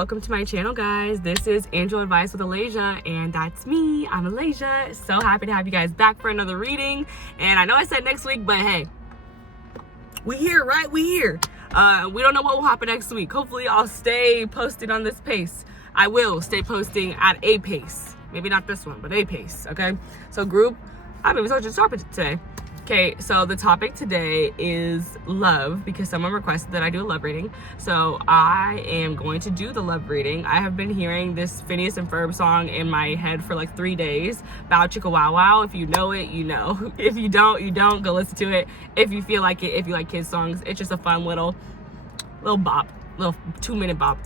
welcome to my channel, guys. This is Angel Advice with Alayja, and that's me. I'm Alayja. So happy to have you guys back for another reading. And I know I said next week, but hey, we here, right? We here. We don't know what will happen next week. Hopefully I'll stay posted on this pace. I will stay posting at a pace. Maybe not this one, but a pace, okay? So group, I haven't even told you the topic today. Okay, so the topic today is love, because someone requested that I do a love reading. So I am going to do the love reading. I have been hearing this Phineas and Ferb song in my head for like 3 days. Bow chicka wow wow. If you know it, you know. If you don't, you don't. Go listen to it. If you feel like it, if you like kids songs, it's just a fun little bop, little 2-minute bop.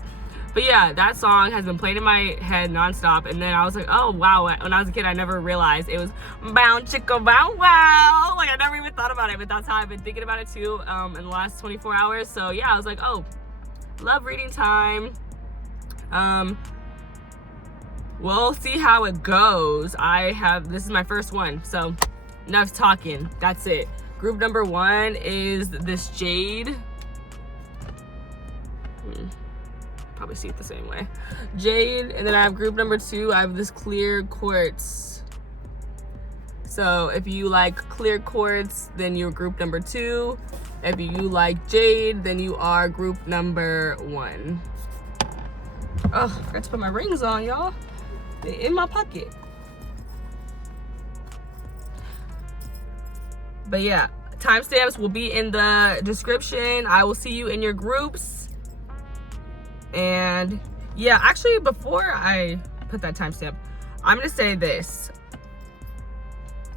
But yeah, that song has been playing in my head nonstop. And then I was like, oh, wow. When I was a kid, I never realized it was bow chicka wow wow. Like, I never even thought about it. But that's how I've been thinking about it, too, in the last 24 hours. So, yeah, I was like, oh, love reading time. We'll see how it goes. This is my first one. So, enough talking. That's it. Group number 1 is this Jade. Probably see it the same way. Jade, and then I have group number 2. I have this clear quartz. So if you like clear quartz, then you're group number 2. If you like jade, then you are group number 1. Oh, I forgot to put my rings on, y'all. They're in my pocket. But yeah, timestamps will be in the description. I will see you in your groups. And yeah, actually, before I put that timestamp, I'm gonna say this.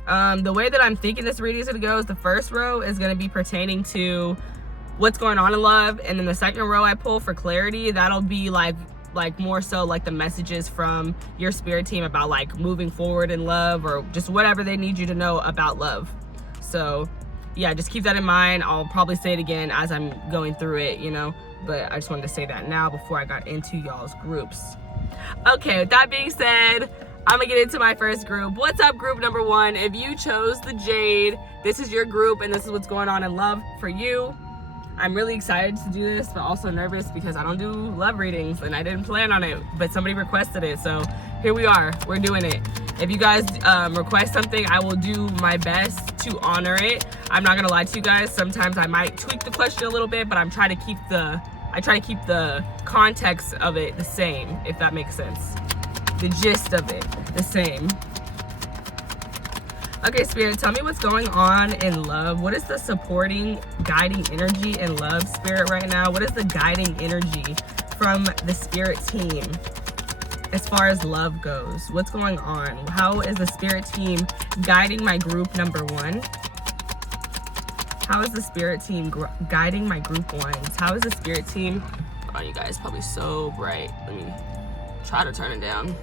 The way that I'm thinking this reading is gonna go is the first row is gonna be pertaining to what's going on in love, and then the second row I pull for clarity, that'll be like more so like the messages from your spirit team about like moving forward in love, or just whatever they need you to know about love. So yeah, just keep that in mind. I'll probably say it again as I'm going through it, you know, but I just wanted to say that now before I got into y'all's groups. Okay, with that being said, I'm gonna get into my first group. What's up, group number 1? If you chose the Jade, this is your group and this is what's going on in love for you. I'm really excited to do this, but also nervous because I don't do love readings and I didn't plan on it, but somebody requested it, so here we are, we're doing it. If you guys request something, I will do my best to honor it. I'm not gonna lie to you guys, sometimes I might tweak the question a little bit, but I try to keep the context of it the same, if that makes sense. The gist of it the same. Okay, Spirit, tell me what's going on in love. What is the supporting, guiding energy in love, Spirit, right now? What is the guiding energy from the Spirit team as far as love goes? What's going on? How is the Spirit team guiding my group number 1? How is the Spirit team guiding my group 1s? How is the Spirit team... Oh, you guys, probably so bright. Let me try to turn it down.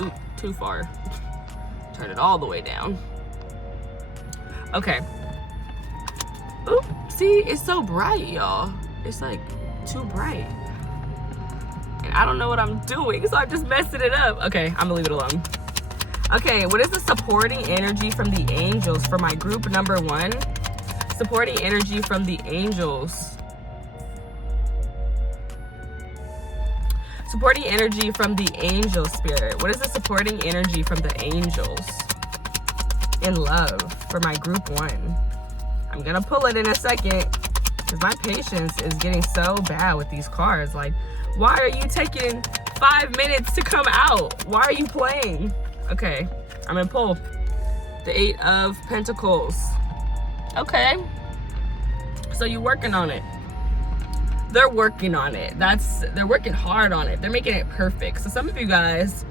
Ooh, too far. Turn it all the way down. Okay. Ooh, see, it's so bright, y'all. It's like too bright. And I don't know what I'm doing, so I'm just messing it up. Okay, I'm gonna leave it alone. Okay, what is the supporting energy from the angels for my group number 1? Supporting energy from the angels. Supporting energy from the angel, Spirit. What is the supporting energy from the angels in love for my group 1? I'm gonna pull it in a second because my patience is getting so bad with these cards. Like, why are you taking 5 minutes to come out? Why are you playing? Okay, I'm gonna pull the 8 of Pentacles. Okay, so you're working on it. They're working on it. They're working hard on it. They're making it perfect. So some of you guys,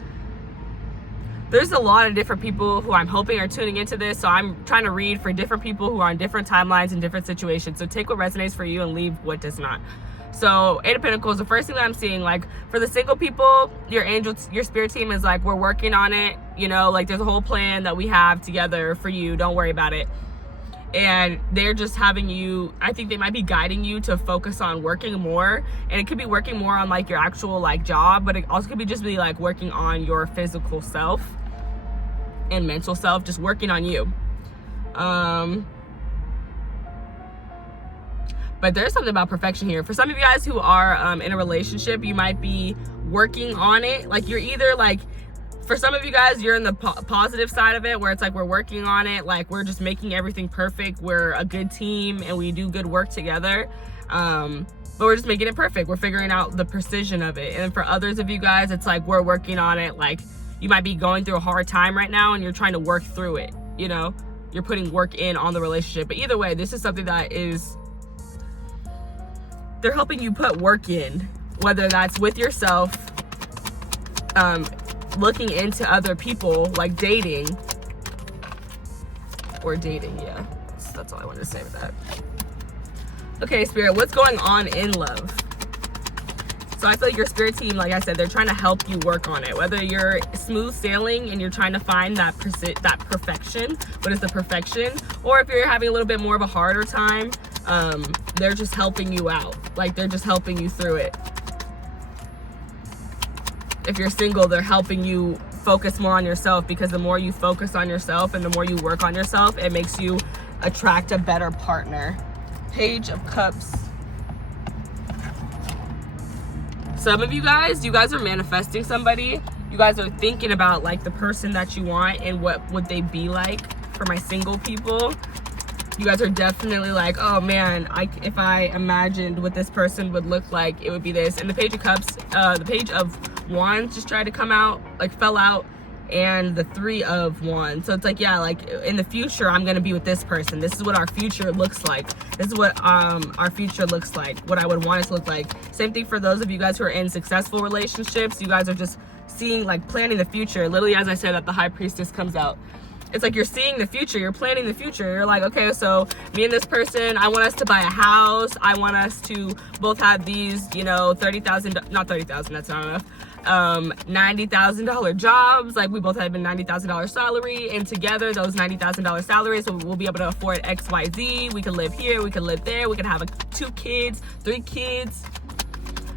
there's a lot of different people who I'm hoping are tuning into this. So I'm trying to read for different people who are on different timelines and different situations. So take what resonates for you and leave what does not. So 8 of Pentacles, the first thing that I'm seeing, like for the single people, your angels, your spirit team is like, we're working on it. You know, like there's a whole plan that we have together for you. Don't worry about it. And they're just having you, I think they might be guiding you to focus on working more. And it could be working more on like your actual like job, but it also could be just be like working on your physical self and mental self, just working on you. But there's something about perfection here. For some of you guys who are in a relationship, you might be working on it. Like you're either like, for some of you guys, you're in the positive side of it, where it's like we're working on it, like we're just making everything perfect. We're a good team and we do good work together. But we're just making it perfect. We're figuring out the precision of it. And for others of you guys, it's like we're working on it. Like you might be going through a hard time right now and you're trying to work through it. You know, you're putting work in on the relationship. But either way, this is something that is, they're helping you put work in, whether that's with yourself, looking into other people, like dating, yeah, that's all I wanted to say with that. Okay, Spirit, what's going on in love? So I feel like your Spirit team, like I said, they're trying to help you work on it, whether you're smooth sailing and you're trying to find that perfection. What is the perfection? Or if you're having a little bit more of a harder time, they're just helping you out. Like they're just helping you through it. If you're single, they're helping you focus more on yourself, because the more you focus on yourself and the more you work on yourself, it makes you attract a better partner. Page of Cups. Some of you guys are manifesting somebody. You guys are thinking about like the person that you want and what would they be like. For my single people, you guys are definitely like, oh man, if I imagined what this person would look like, it would be this. And the Page of Cups, the Page of Wands just tried to come out, like fell out, and the Three of Wands. So it's like, yeah, like in the future, I'm gonna be with this person. This is what our future looks like. This is what our future looks like, what I would want it to look like. Same thing for those of you guys who are in successful relationships. You guys are just seeing, like planning the future. Literally, as I said, that the High Priestess comes out. It's like you're seeing the future, you're planning the future. You're like, okay, so me and this person, I want us to buy a house. I want us to both have these, you know, not 30,000, that's not enough. $90,000 jobs. Like we both have a $90,000 salary, and together those $90,000 salaries, so we'll be able to afford XYZ. We can live here, we can live there, we can have 2 kids, 3 kids.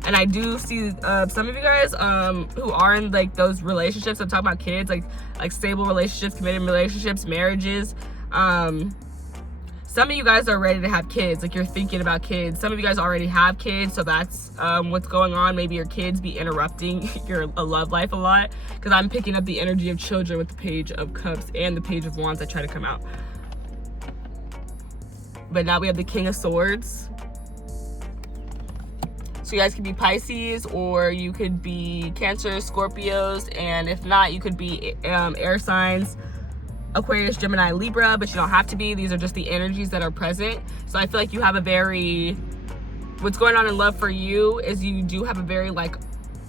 And I do see some of you guys who are in like those relationships. I'm talking about kids, like stable relationships, committed relationships, marriages. Some of you guys are ready to have kids. Like you're thinking about kids. Some of you guys already have kids, so that's what's going on. Maybe your kids be interrupting your love life a lot, because I'm picking up the energy of children with the Page of Cups and the Page of Wands that try to come out. But now we have the King of Swords. So you guys could be Pisces, or you could be Cancer, Scorpios, and if not, you could be air signs, Aquarius, Gemini, Libra, but you don't have to be. These are just the energies that are present. So I feel like you have a very, what's going on in love for you is you do have a very like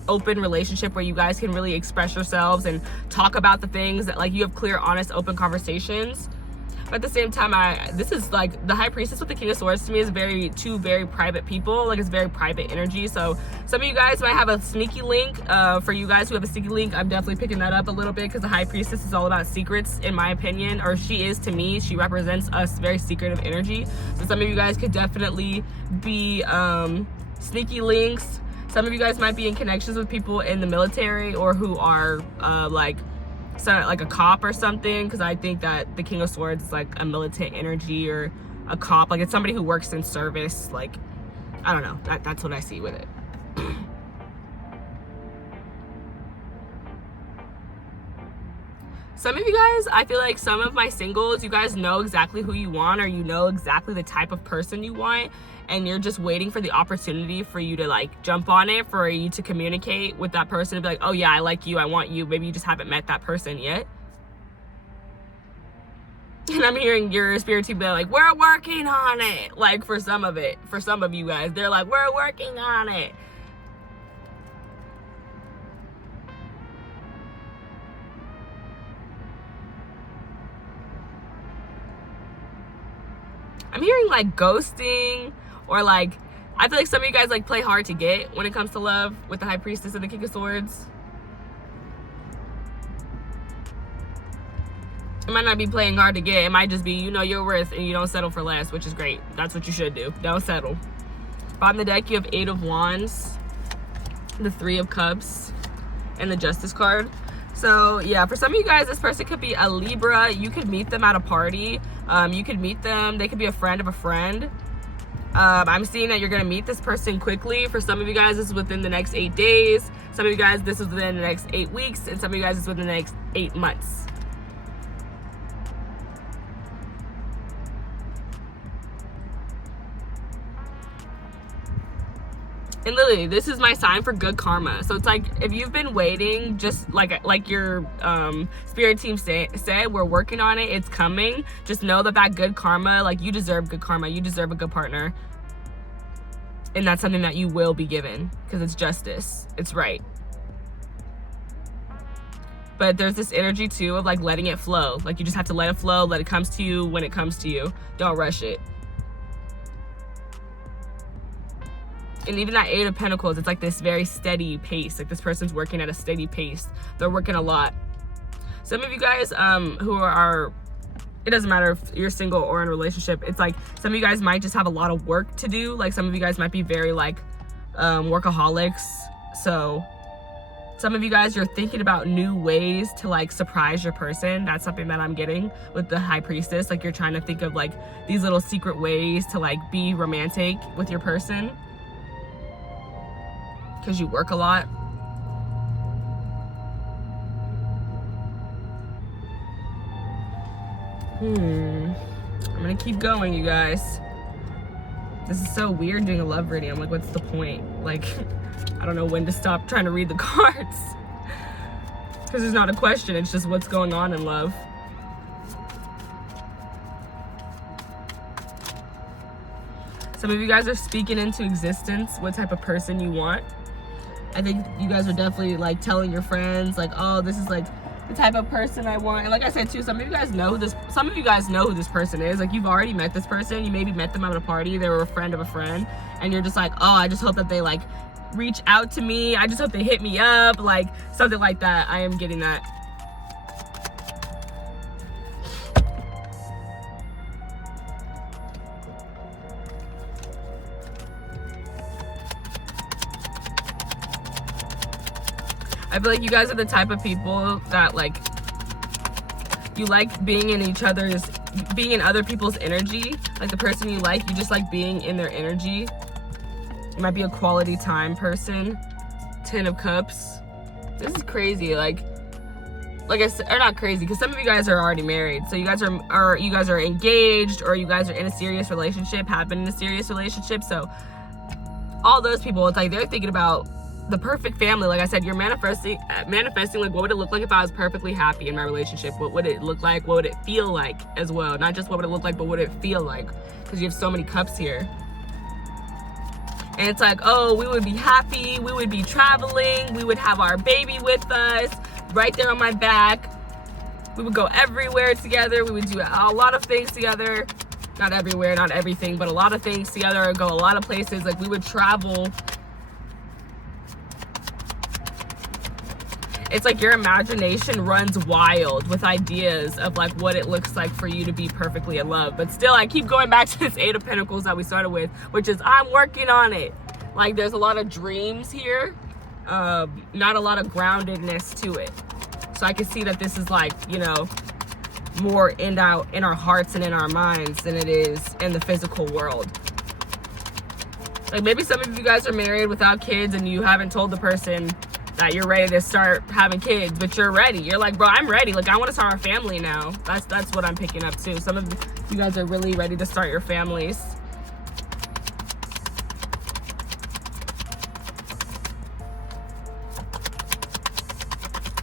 open relationship where you guys can really express yourselves and talk about the things that, like, you have clear, honest, open conversations. But at the same time, this is like the High Priestess with the King of Swords to me is two very private people. Like it's very private energy. So some of you guys might have a sneaky link. For you guys who have a sneaky link, I'm definitely picking that up a little bit, because the High Priestess is all about secrets, in my opinion, or she is to me. She represents us, very secretive energy. So some of you guys could definitely be sneaky links. Some of you guys might be in connections with people in the military, or who are like a cop or something, because I think that the King of Swords is like a militant energy, or a cop, like it's somebody who works in service. Like I don't know, that's what I see with it. Some of you guys, I feel like some of my singles, you guys know exactly who you want, or you know exactly the type of person you want, and you're just waiting for the opportunity for you to like jump on it, for you to communicate with that person and be like, oh yeah, I like you, I want you. Maybe you just haven't met that person yet. And I'm hearing your spirit team be like, we're working on it. Like for some of you guys, they're like, we're working on it. I'm hearing like ghosting, or like, I feel like some of you guys like play hard to get when it comes to love with the High Priestess and the King of Swords. It might not be playing hard to get. It might just be, you know your worth and you don't settle for less, which is great. That's what you should do. Don't settle. Bottom of the deck, you have 8 of Wands, the 3 of Cups, and the Justice card. So yeah, for some of you guys, this person could be a Libra. You could meet them at a party. You could meet them. They could be a friend of a friend. I'm seeing that you're going to meet this person quickly. For some of you guys, this is within the next 8 days. Some of you guys, this is within the next 8 weeks. And some of you guys, it's within the next 8 months. And literally, this is my sign for good karma. So it's like, if you've been waiting, just like your spirit team said, we're working on it. It's coming. Just know that good karma, like, you deserve good karma. You deserve a good partner. And that's something that you will be given, because it's justice. It's right. But there's this energy too of like letting it flow. Like, you just have to let it flow. Let it come to you when it comes to you. Don't rush it. And even that 8 of Pentacles, it's like this very steady pace. Like, this person's working at a steady pace. They're working a lot. Some of you guys who are, it doesn't matter if you're single or in a relationship, it's like some of you guys might just have a lot of work to do. Like, some of you guys might be very like workaholics. So some of you guys, you're thinking about new ways to like surprise your person. That's something that I'm getting with the High Priestess. Like, you're trying to think of like these little secret ways to like be romantic with your person, because you work a lot. I'm gonna keep going, you guys. This is so weird doing a love reading. I'm like, what's the point? Like, I don't know when to stop trying to read the cards. Because there's not a question, it's just what's going on in love. Some of you guys are speaking into existence what type of person you want. I think you guys are definitely like telling your friends, like, oh, this is like the type of person I want. And like I said too, some of you guys know who this person is. Like, you've already met this person. You maybe met them at a party. They were a friend of a friend. And you're just like, oh, I just hope that they like reach out to me. I just hope they hit me up. Like, something like that. I am getting that. I feel like you guys are the type of people that like, you like being in other people's energy. Like, the person you like, you just like being in their energy. You might be a quality time person. 10 of Cups. This is crazy. Like I said, or not crazy, because some of you guys are already married. So you guys are engaged, or you guys are in a serious relationship, have been in a serious relationship. So all those people, it's like they're thinking about the perfect family. Like I said, you're manifesting like, what would it look like if I was perfectly happy in my relationship? What would it look like? What would it feel like as well? Not just what would it look like, but what would it feel like? Because you have so many cups here. And it's like, oh, we would be happy, we would be traveling, we would have our baby with us, right there on my back. We would go everywhere together, we would do a lot of things together. Not everywhere, not everything, but a lot of things together, go a lot of places. Like, we would travel. It's like your imagination runs wild with ideas of like what it looks like for you to be perfectly in love. But still, I keep going back to this 8 of Pentacles that we started with, which is I'm working on it. Like, there's a lot of dreams here, not a lot of groundedness to it. So I can see that this is like, you know, more in our hearts and in our minds than it is in the physical world. Like, maybe some of you guys are married without kids and you haven't told the person that you're ready to start having kids, but you're ready. You're like, bro, I'm ready. Like, I want to start a family now. That's what I'm picking up too. Some of you guys are really ready to start your families.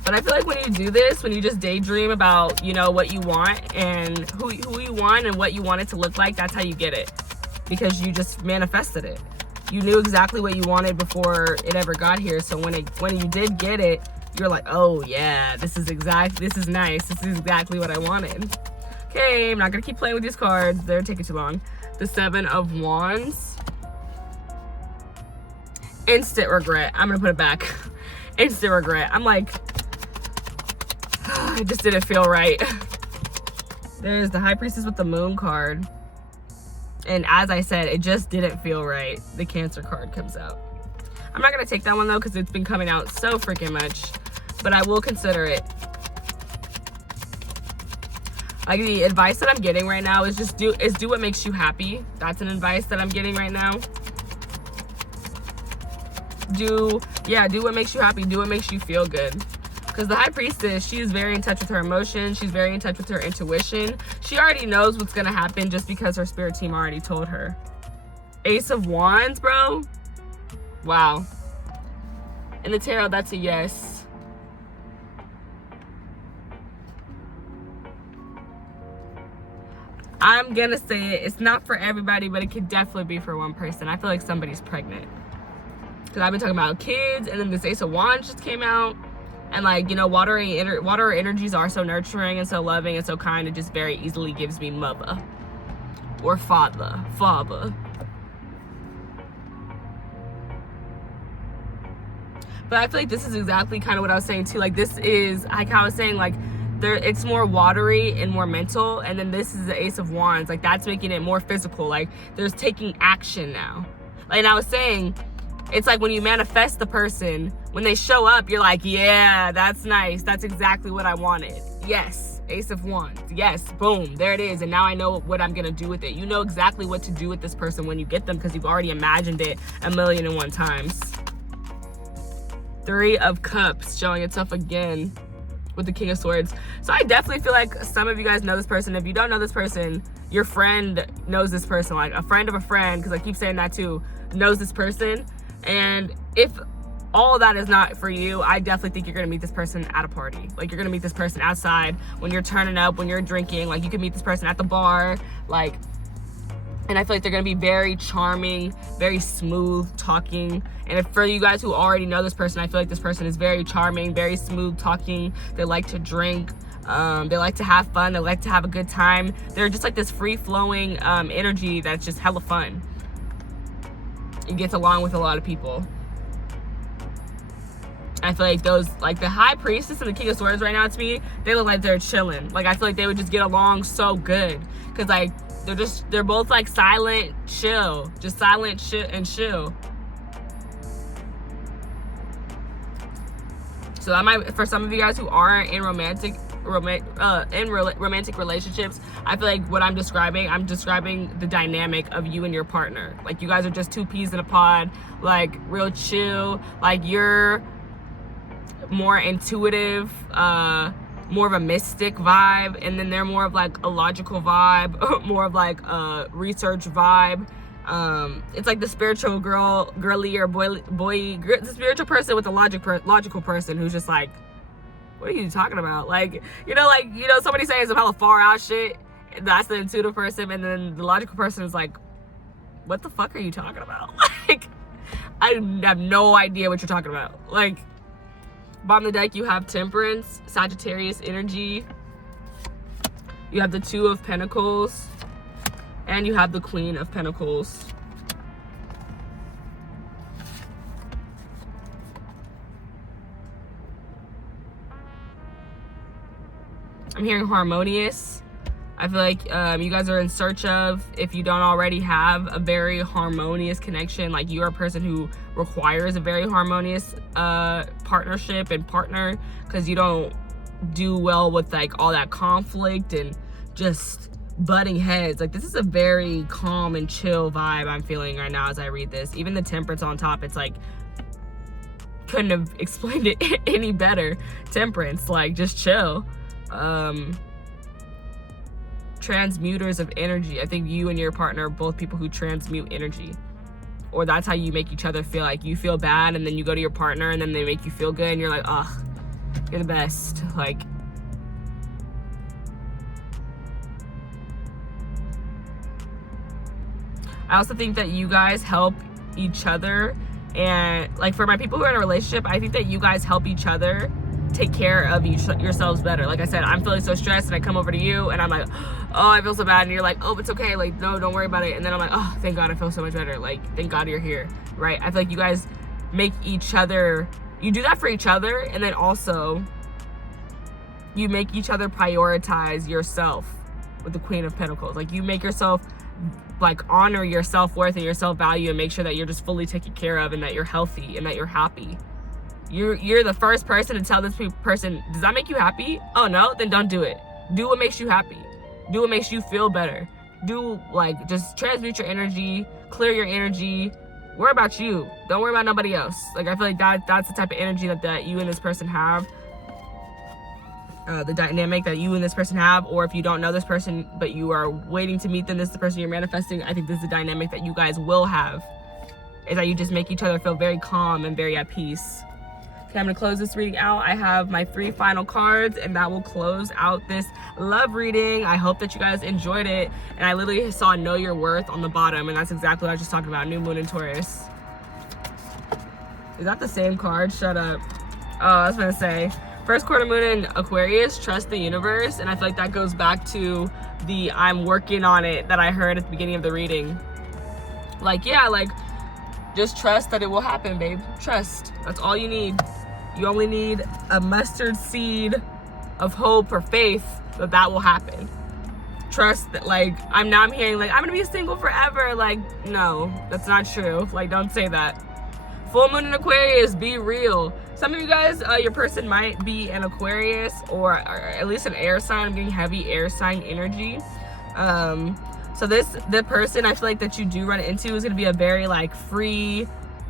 But I feel like when you do this, when you just daydream about, you know, what you want and who you want and what you want it to look like, that's how you get it. Because you just manifested it. You knew exactly what you wanted before it ever got here. So when you did get it, you're like, oh yeah, this is nice. This is exactly what I wanted. Okay, I'm not gonna keep playing with these cards. They're taking too long. The 7 of Wands. Instant regret. I'm gonna put it back. Instant regret. I'm like, it just didn't feel right. There's the High Priestess with the Moon card. And as I said, it just didn't feel right. The Cancer card comes out. I'm not going to take that one, though, because it's been coming out so freaking much. But I will consider it. Like, the advice that I'm getting right now is just do what makes you happy. That's an advice that I'm getting right now. Do what makes you happy. Do what makes you feel good. Because the High Priestess, she is very in touch with her emotions. She's very in touch with her intuition. She already knows what's going to happen just because her spirit team already told her. Ace of Wands, bro. Wow. In the tarot, that's a yes. I'm going to say it. It's not for everybody, but it could definitely be for one person. I feel like somebody's pregnant. Because I've been talking about kids, and then this Ace of Wands just came out. And, like, you know, water energies are so nurturing and so loving and so kind. It just very easily gives me mother or father. But I feel like this is exactly kind of what I was saying too. Like, this is, like I was saying, like, it's more watery and more mental. And then this is the Ace of Wands. Like, that's making it more physical. Like, there's taking action now. Like, and I was saying, it's like when you manifest the person, when they show up, you're like, yeah, that's nice. That's exactly what I wanted. Yes, Ace of Wands. Yes, boom, there it is. And now I know what I'm going to do with it. You know exactly what to do with this person when you get them because you've already imagined it 1,000,001 times. Three of Cups showing itself again with the King of Swords. So I definitely feel like some of you guys know this person. If you don't know this person, your friend knows this person. Like, a friend of a friend, because I keep saying that too, knows this person. And if all of that is not for you, I definitely think you're going to meet this person at a party. Like, you're going to meet this person outside when you're turning up, when you're drinking. Like, you can meet this person at the bar. Like, and I feel like they're going to be very charming, very smooth talking. And if for you guys who already know this person, I feel like this person is very charming, very smooth talking. They like to drink. They like to have fun. They like to have a good time. They're just like this free-flowing energy that's just hella fun. It gets along with a lot of people. I feel like those, like the High Priestess and the King of Swords right now, to me, they look like they're chilling. Like, I feel like they would just get along so good. Because, like, they're both, like, silent, chill. Just silent, shit, and chill. So that might, for some of you guys who aren't in romantic relationships, I feel like what I'm describing the dynamic of you and your partner. Like, you guys are just two peas in a pod, like, real chill. Like, you're more intuitive, more of a mystic vibe, and then they're more of like a logical vibe, more of like a research vibe. It's like the spiritual girly or boy, the spiritual person with the logical person who's just like, what are you talking about? Like, somebody saying some hella far out shit. That's the intuitive person, and then the logical person is like, what the fuck are you talking about? Like, I have no idea what you're talking about. Like, bottom of the deck, you have Temperance, Sagittarius energy. You have the Two of Pentacles, and you have the Queen of Pentacles. I'm hearing harmonious. I feel like you guys are in search of, if you don't already have, a very harmonious connection. Like, you're a person who requires a very harmonious partnership and partner, because you don't do well with like all that conflict and just butting heads. Like, this is a very calm and chill vibe I'm feeling right now as I read this. Even the Temperance on top, it's like, couldn't have explained it any better. Temperance, like, just chill. Transmuters of energy. I think you and your partner are both people who transmute energy, or that's how you make each other feel. Like, you feel bad and then you go to your partner and then they make you feel good and you're like, oh, you're the best. Like, I also think that you guys help each other, and like, for my people who are in a relationship, I think that you guys help each other take care of yourselves better. Like I said, I'm feeling so stressed and I come over to you and I'm like, oh, I feel so bad, and you're like, oh, it's okay, like, no, don't worry about it. And then I'm like, oh, thank God, I feel so much better. Like, thank God you're here, right? I feel like you guys make each other, you do that for each other, and then also you make each other prioritize yourself with the Queen of Pentacles. Like, you make yourself, like, honor your self-worth and your self-value and make sure that you're just fully taken care of and that you're healthy and that you're happy. You're the first person to tell this person, does that make you happy? Oh no? Then don't do it. Do what makes you happy. Do what makes you feel better. Do, like, just transmute your energy, clear your energy. Worry about you. Don't worry about nobody else. Like, I feel like that's the type of energy that you and this person have. The dynamic that you and this person have, or if you don't know this person but you are waiting to meet them, this is the person you're manifesting. I think this is the dynamic that you guys will have, is that you just make each other feel very calm and very at peace. Okay, I'm gonna close this reading out. I have my 3 final cards, and that will close out this love reading. I hope that you guys enjoyed it. And I literally saw know your worth on the bottom, and that's exactly what I was just talking about. New moon in Taurus. Is that the same card? Shut up. Oh, I was gonna say, first quarter moon in Aquarius, trust the universe. And I feel like that goes back to the I'm working on it that I heard at the beginning of the reading. Like, yeah, like, just trust that it will happen, babe. Trust. That's all you need. You only need a mustard seed of hope or faith that will happen. Trust that, like, I'm hearing, like, I'm gonna be single forever. Like, no, that's not true. Like, don't say that. Full moon in Aquarius, be real. Some of you guys, your person might be an Aquarius or at least an air sign. I'm getting heavy air sign energy. So the person I feel like that you do run into is gonna be a very, like, free,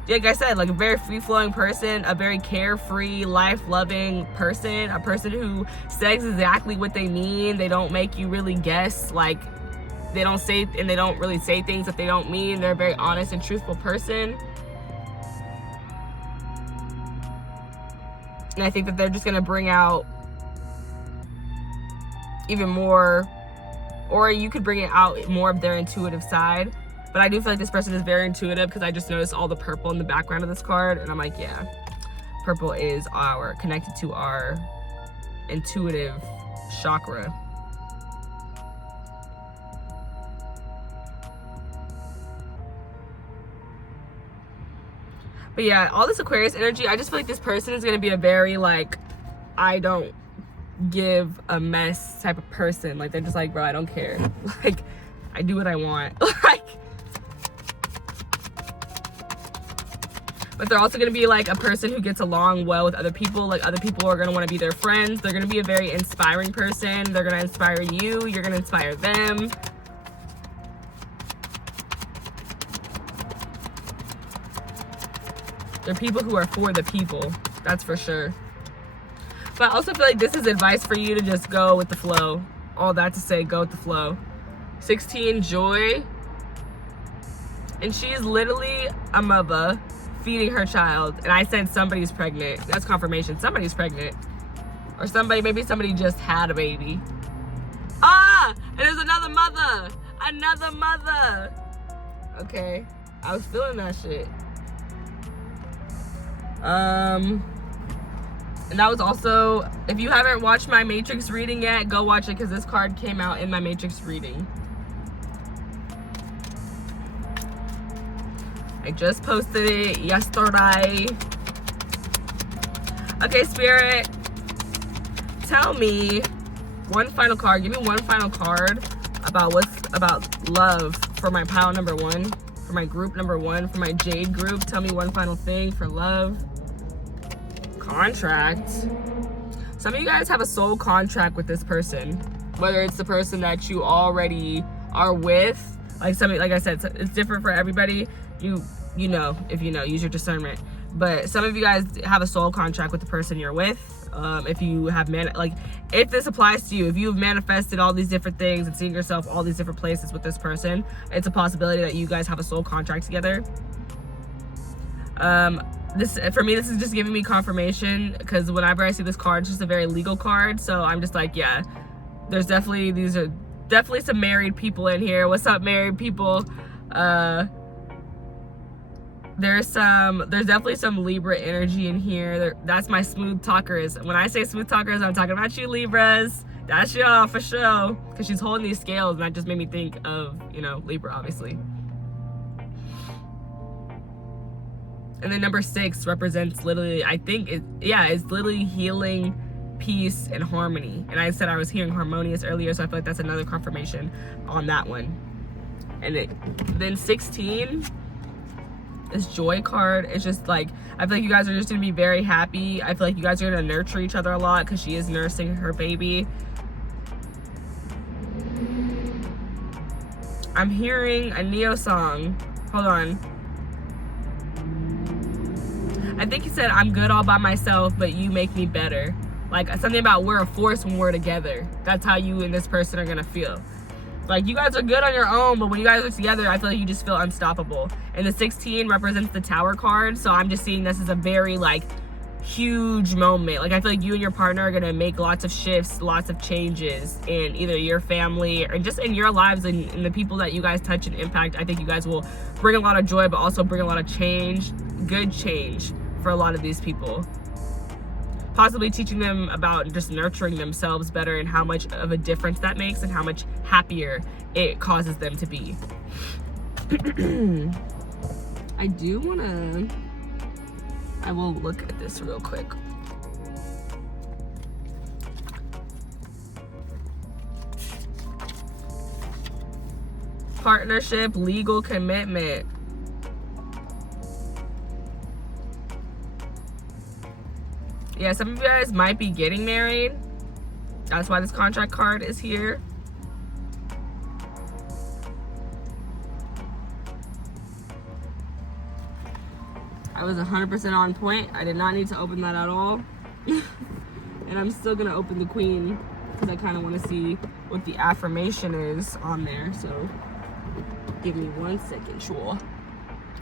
like I said, like a very free-flowing person, a very carefree, life-loving person, a person who says exactly what they mean. They don't make you really guess, like, they don't say, and they don't really say things that they don't mean. They're a very honest and truthful person. And I think that they're just gonna bring out even more, or you could bring it out more of their intuitive side. But I do feel like this person is very intuitive, because I just noticed all the purple in the background of this card, and I'm like, yeah, purple is connected to our intuitive chakra. But yeah, all this Aquarius energy, I just feel like this person is gonna be a very, like, I don't give a mess type of person. Like, they're just like, bro, I don't care. Like, I do what I want. Like, but they're also gonna be like a person who gets along well with other people. Like, other people are gonna want to be their friends. They're gonna be a very inspiring person. They're gonna inspire you. You're gonna inspire them. They're people who are for the people. That's for sure. But I also feel like this is advice for you to just go with the flow. All that to say, go with the flow. 16, joy. And she's literally a mother feeding her child. And I said somebody's pregnant. That's confirmation. Somebody's pregnant. Or maybe somebody just had a baby. Ah! And there's another mother. Another mother. Okay. I was feeling that shit. And that was also, if you haven't watched my Matrix reading yet, go watch it, because this card came out in my Matrix reading. I just posted it yesterday. Okay, Spirit, tell me one final card. Give me one final card about about love for my pile number 1, for my group number 1, for my Jade group. Tell me one final thing for love. Contract. Some of you guys have a soul contract with this person, whether it's the person that you already are with. Like I said, it's different for everybody. You know, if you know, use your discernment. But some of you guys have a soul contract with the person you're with. If you have if this applies to you, if you've manifested all these different things and seen yourself all these different places with this person, it's a possibility that you guys have a soul contract together. This, for me, this is just giving me confirmation, because whenever I see this card, it's just a very legal card. So I'm just like, yeah, these are definitely some married people in here. What's up, married people? There's definitely some Libra energy in here. That's my smooth talkers. When I say smooth talkers, I'm talking about you, Libras. That's y'all for sure, because she's holding these scales, and that just made me think of, Libra, obviously. And then number 6 represents literally, I think it's literally healing, peace, and harmony. And I said I was hearing harmonious earlier, so I feel like that's another confirmation on that one. And then 16, this joy card, it's just like, I feel like you guys are just gonna be very happy. I feel like you guys are gonna nurture each other a lot, because she is nursing her baby. I'm hearing a Neo song. Hold on. I think he said, I'm good all by myself, but you make me better. Like something about we're a force when we're together. That's how you and this person are gonna feel. Like you guys are good on your own, but when you guys are together, I feel like you just feel unstoppable. And the 16 represents the Tower card, so I'm just seeing this as a very like huge moment. Like I feel like you and your partner are gonna make lots of shifts, lots of changes in either your family or just in your lives and the people that you guys touch and impact. I think you guys will bring a lot of joy, but also bring a lot of change, good change for a lot of these people. Possibly teaching them about just nurturing themselves better and how much of a difference that makes and how much happier it causes them to be. I will look at this real quick. Partnership, legal commitment. Yeah, some of you guys might be getting married. That's why this contract card is here. I was 100% on point. I did not need to open that at all. And I'm still gonna open the Queen because I kind of want to see what the affirmation is on there. So give me 1 second, sure.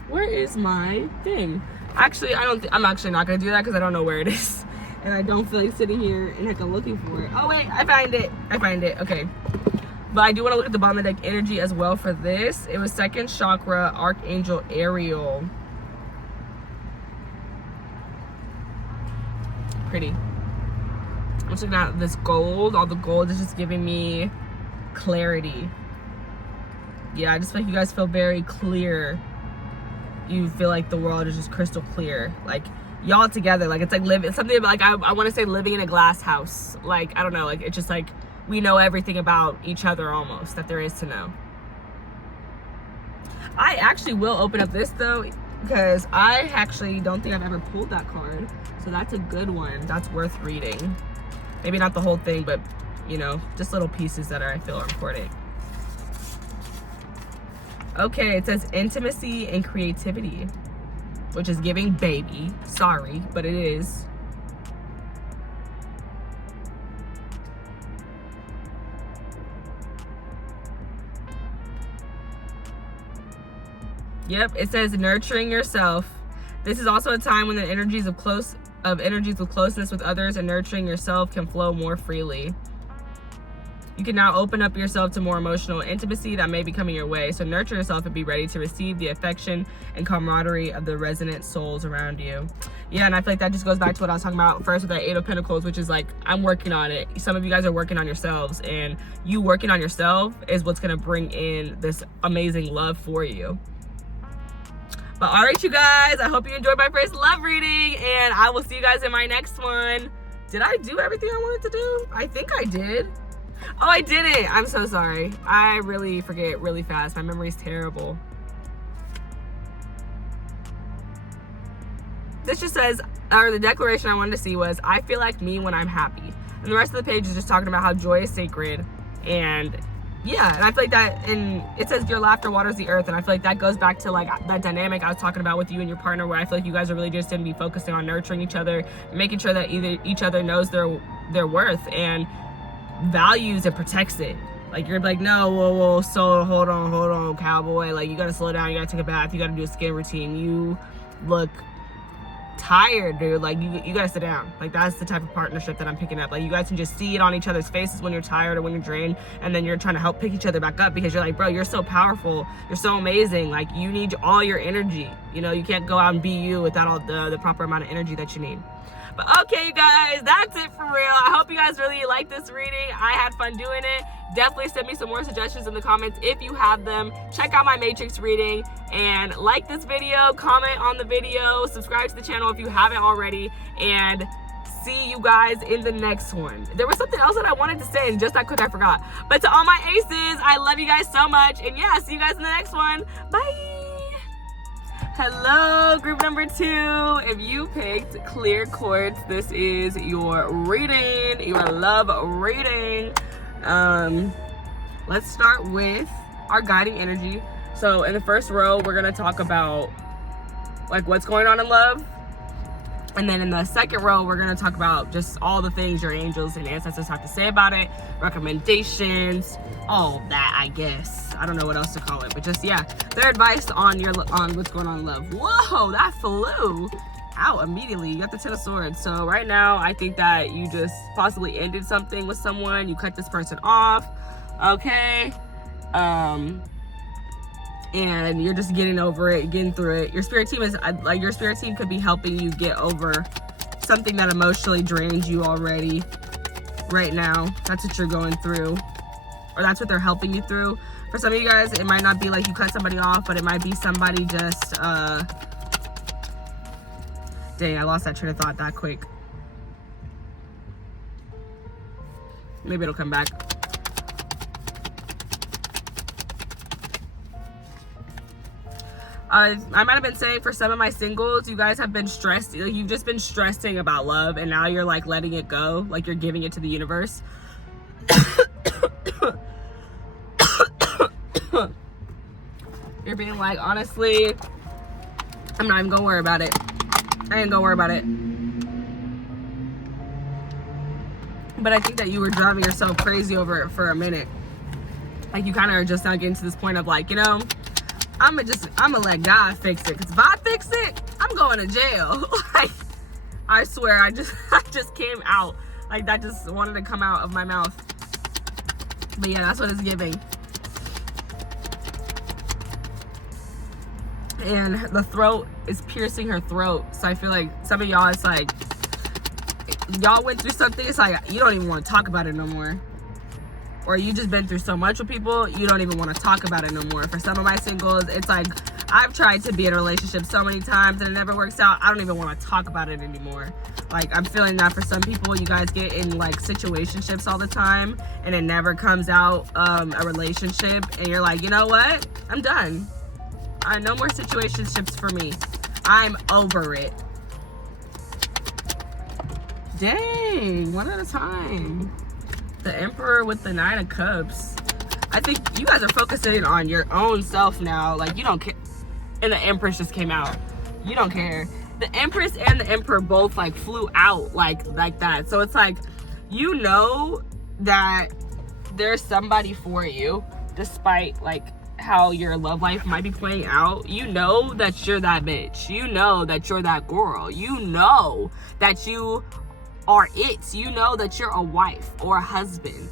Where is my thing? Actually, I'm actually not gonna do that because I don't know where it is. And I don't feel like sitting here and hecka looking for it. Oh wait, I find it, okay. But I do want to look at the bottom of the deck energy as well for this. It was 2nd chakra, Archangel Ariel. Pretty. I'm just looking at this gold. All the gold is just giving me clarity. Yeah, I just feel like you guys feel very clear. You feel like the world is just crystal clear. Like, y'all together, like it's like living something about like I want to say living in a glass house. Like I don't know, like it's just like we know everything about each other almost that there is to know. I actually will open up this though because I actually don't think I've ever pulled that card, so that's a good one. That's worth reading. Maybe not the whole thing, but you know, just little pieces that I feel are important. Okay, it says intimacy and creativity, which is giving baby. Sorry, but it is. Yep, it says nurturing yourself. This is also a time when the energies with closeness with others and nurturing yourself can flow more freely. You can now open up yourself to more emotional intimacy that may be coming your way. So nurture yourself and be ready to receive the affection and camaraderie of the resonant souls around you. Yeah, and I feel like that just goes back to what I was talking about first with that 8 of Pentacles, which is like, I'm working on it. Some of you guys are working on yourselves, and you working on yourself is what's going to bring in this amazing love for you. But all right, you guys, I hope you enjoyed my first love reading, and I will see you guys in my next one. Did I do everything I wanted to do? I think I did. Oh, I didn't. I'm so sorry. I really forget really fast. My memory's terrible. This just says, or the declaration I wanted to see was, I feel like me when I'm happy. And the rest of the page is just talking about how joy is sacred. And yeah, and I feel like that, and it says your laughter waters the earth. And I feel like that goes back to like that dynamic I was talking about with you and your partner, where I feel like you guys are really just going to be focusing on nurturing each other, making sure that each other knows their worth and values and protects it. Like you're like, no, whoa, so hold on, cowboy. Like you gotta slow down, you gotta take a bath, you gotta do a skin routine. You look tired, dude. Like you gotta sit down. Like that's the type of partnership that I'm picking up. Like you guys can just see it on each other's faces when you're tired or when you're drained, and then you're trying to help pick each other back up because you're like, bro, you're so powerful, you're so amazing. Like you need all your energy. You know, you can't go out and be you without all the proper amount of energy that you need. But okay, you guys, that's it for real. I hope you guys really liked this reading. I had fun doing it. Definitely send me some more suggestions in the comments if you have them. Check out my matrix reading and like this video, comment on the video, subscribe to the channel if you haven't already, and see you guys in the next one. There was something else that I wanted to say and just that quick I forgot. But to all my aces, I love you guys so much, and yeah, see you guys in the next one. Bye. Hello, group number 2. If you picked clear quartz, this is your reading, your love reading. Let's start with our guiding energy. So in the first row, we're going to talk about like what's going on in love. And then in the second row, we're going to talk about just all the things your angels and ancestors have to say about it, recommendations, all that, I guess. I don't know what else to call it, but just, yeah, their advice on what's going on in love. Whoa, that flew out immediately. You got the Ten of Swords. So right now, I think that you just possibly ended something with someone. You cut this person off, okay? And you're just getting over it, getting through it. Your spirit team is like, your spirit team could be helping you get over something that emotionally drains you already right now. That's what you're going through, or that's what they're helping you through. For some of you guys, it might not be like you cut somebody off, but it might be somebody just dang, I lost that train of thought that quick. Maybe it'll come back. I might have been saying for some of my singles, you guys have been stressed. Like, you've just been stressing about love, and now you're like letting it go. Like, you're giving it to the universe. You're being like, honestly, I'm not even gonna worry about it. I ain't gonna worry about it. But I think that you were driving yourself crazy over it for a minute. Like, you kind of are just now getting to this point of like, you know, I'm gonna let God fix it. Because if I fix it, I'm going to jail. Like, I swear, I just came out. Like, that just wanted to come out of my mouth. But yeah, that's what it's giving. And the throat is piercing her throat. So I feel like some of y'all, it's like, y'all went through something. It's like, you don't even want to talk about it no more. Or you just been through so much with people, you don't even want to talk about it no more. For some of my singles, it's like, I've tried to be in a relationship so many times and it never works out. I don't even want to talk about it anymore. Like, I'm feeling that for some people. You guys get in like situationships all the time and it never comes out a relationship, and you're like, you know what? I'm done. No more situationships for me. I'm over it. Dang, one at a time. The Emperor with the Nine of Cups. I think you guys are focusing on your own self now. Like, you don't care. And the Empress just came out. You don't care. The Empress and the Emperor both like flew out like that. So it's like, you know that there's somebody for you, despite like how your love life might be playing out. You know that you're that bitch. You know that you're that girl. You know that you are it. You know that you're a wife or a husband.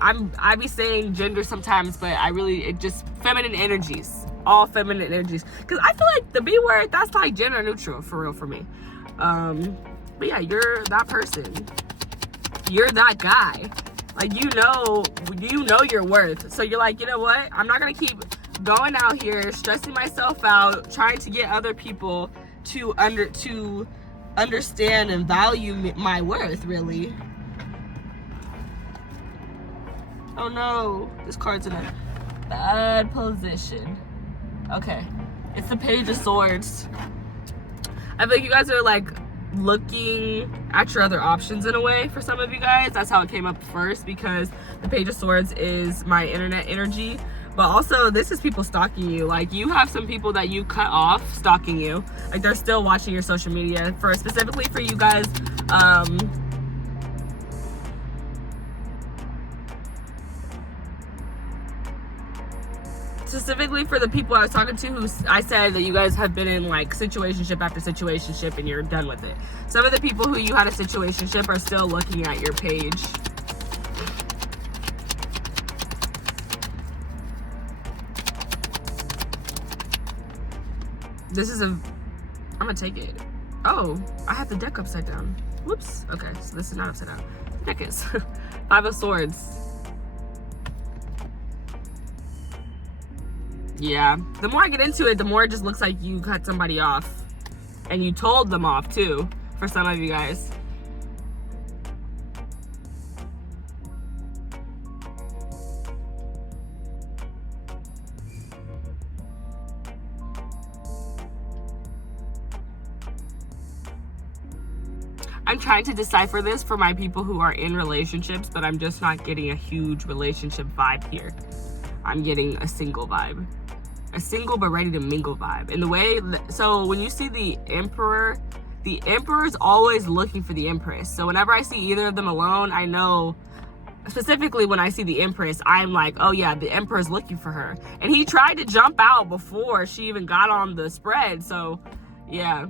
I be saying gender sometimes, but it just feminine energies, all feminine energies, because I feel like the B word, that's like gender neutral for real for me. But yeah, you're that person. You're that guy. Like, you know your worth. So you're like, you know what? I'm not gonna keep going out here stressing myself out trying to get other people to understand and value my worth, really. Oh no, this card's in a bad position. Okay, it's the Page of Swords. I feel like you guys are like looking at your other options in a way. For some of you guys, that's how it came up first, because the Page of Swords is my internet energy. But also, this is people stalking you. Like, you have some people that you cut off stalking you. Like, they're still watching your social media. Specifically for you guys, specifically for the people I was talking to, who I said that you guys have been in like situationship after situationship and you're done with it. Some of the people who you had a situationship are still looking at your page. I'm gonna take it. Oh, I have the deck upside down. Whoops. Okay, so this is not upside down. The deck is. Five of Swords. Yeah. The more I get into it, the more it just looks like you cut somebody off. And you told them off, too, for some of you guys. I'm trying to decipher this for my people who are in relationships, but I'm just not getting a huge relationship vibe here. I'm getting a single vibe. A single but ready to mingle vibe. And the way, so when you see the Emperor is always looking for the Empress. So whenever I see either of them alone, I know, specifically when I see the Empress, I'm like, oh yeah, the Emperor's looking for her. And he tried to jump out before she even got on the spread. So yeah,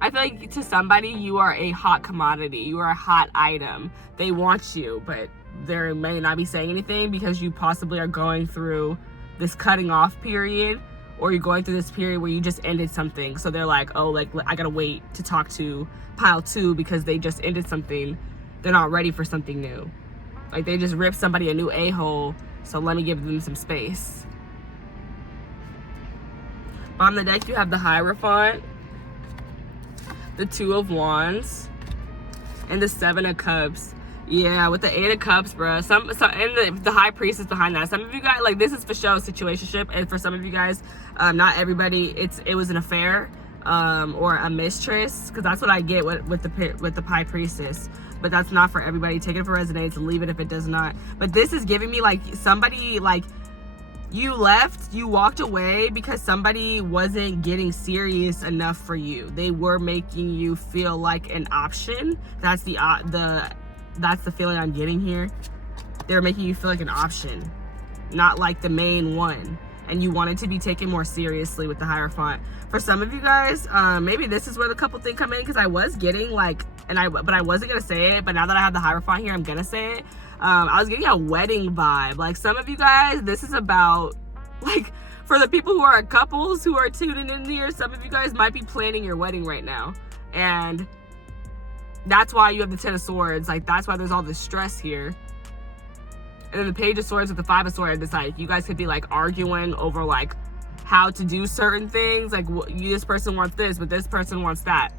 I feel like to somebody, you are a hot commodity. You are a hot item. They want you, but they may not be saying anything because you possibly are going through this cutting off period, or you're going through this period where you just ended something. So they're like, oh, like, I gotta wait to talk to pile 2 because they just ended something. They're not ready for something new. Like, they just ripped somebody a new a-hole, so let me give them some space. On the deck, you have the Hierophant, the 2 of Wands, and the 7 of Cups. Yeah, with the 8 of Cups, bro. And the High Priestess behind that. Some of you guys, like, this is for show situationship, and for some of you guys, not everybody, it was an affair, or a mistress, because that's what I get with the High Priestess. But that's not for everybody. Take it if it resonates and leave it if it does not. But this is giving me, like, somebody, like, you walked away because somebody wasn't getting serious enough for you. They were making you feel like an option. That's the feeling I'm getting here. They're making you feel like an option, not like the main one. And you wanted to be taken more seriously with the Hierophant. For some of you guys, maybe this is where the couple thing come in, because I was getting like, but I wasn't gonna say it, but now that I have the Hierophant here, I'm gonna say it. I was getting a wedding vibe. Like, some of you guys, this is about, like, for the people who are couples who are tuning in here, some of you guys might be planning your wedding right now. And that's why you have the 10 of Swords. Like, that's why there's all this stress here. And then the Page of Swords with the 5 of Swords, it's like, you guys could be, like, arguing over, like, how to do certain things. Like, this person wants this, but this person wants that.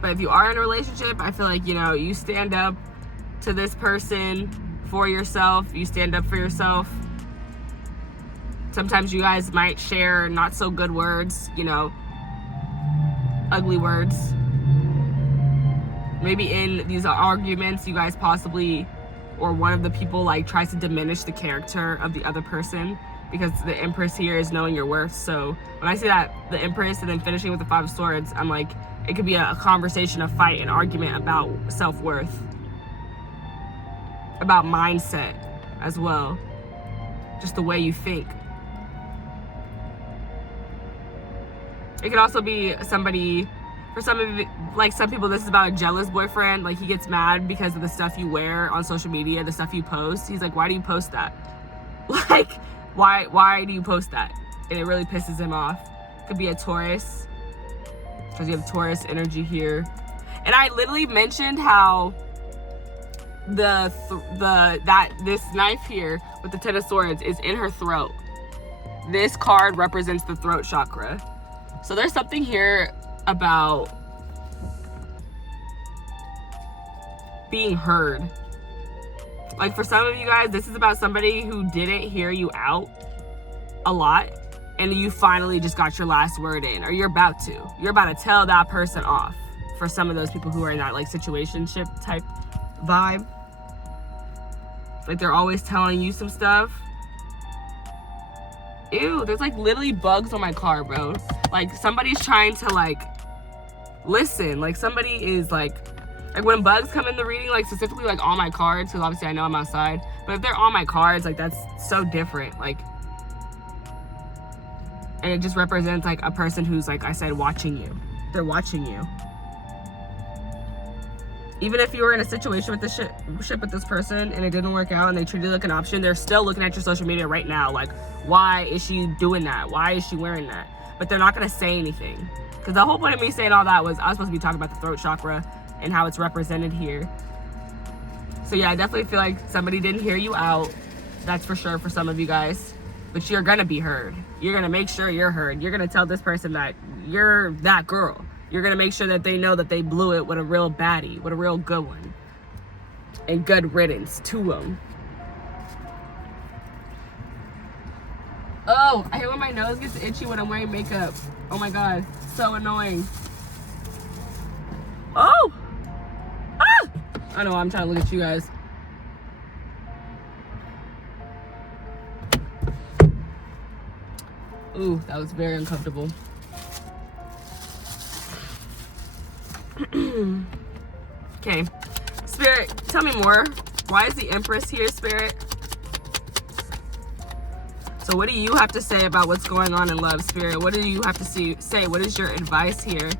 But if you are in a relationship, I feel like, you know, you stand up to this person for yourself. You stand up for yourself. Sometimes you guys might share not so good words, you know, ugly words. Maybe in these arguments, you guys possibly, or one of the people, like, tries to diminish the character of the other person, because the Empress here is knowing your worth. So when I say that, the Empress, and then finishing with the 5 of Swords, I'm like, it could be a conversation, a fight, an argument about self-worth, about mindset as well, just the way you think. It could also be somebody, for some of you, like, some people, this is about a jealous boyfriend. Like, he gets mad because of the stuff you wear on social media, the stuff you post. He's like, why do you post that? Like, why do you post that? And it really pisses him off. Could be a Taurus, because you have Taurus energy here. And I literally mentioned how this knife here with the 10 of Swords is in her throat. This card represents the throat chakra. So there's something here about being heard. Like, for some of you guys, this is about somebody who didn't hear you out a lot, and you finally just got your last word in, or you're about to tell that person off. For some of those people who are in that, like, situationship type vibe, like, they're always telling you some stuff. Ew, there's, like, literally bugs on my car, bro. Like, somebody's trying to, like, listen. Like, somebody is, like when bugs come in the reading, like, specifically, like, on my cards, because obviously I know I'm outside, but if they're on my cards, like, that's so different. Like, and it just represents, like, a person who's, like I said, watching you. They're watching you. Even if you were in a situation with this ship with this person and it didn't work out and they treated you like an option, they're still looking at your social media right now. Like, why is she doing that? Why is she wearing that? But they're not going to say anything. Because the whole point of me saying all that was I was supposed to be talking about the throat chakra and how it's represented here. So yeah, I definitely feel like somebody didn't hear you out. That's for sure for some of you guys. But you're going to be heard. You're going to make sure you're heard. You're going to tell this person that you're that girl. You're going to make sure that they know that they blew it with a real baddie, with a real good one. And good riddance to them. Oh, I hate when my nose gets itchy when I'm wearing makeup. Oh my god, so annoying. Oh! Ah! I know, I'm trying to look at you guys. Ooh, that was very uncomfortable. Okay, Spirit, tell me more. Why is the Empress here, Spirit? So what do you have to say about what's going on in love, Spirit? What do you have to say? What is your advice here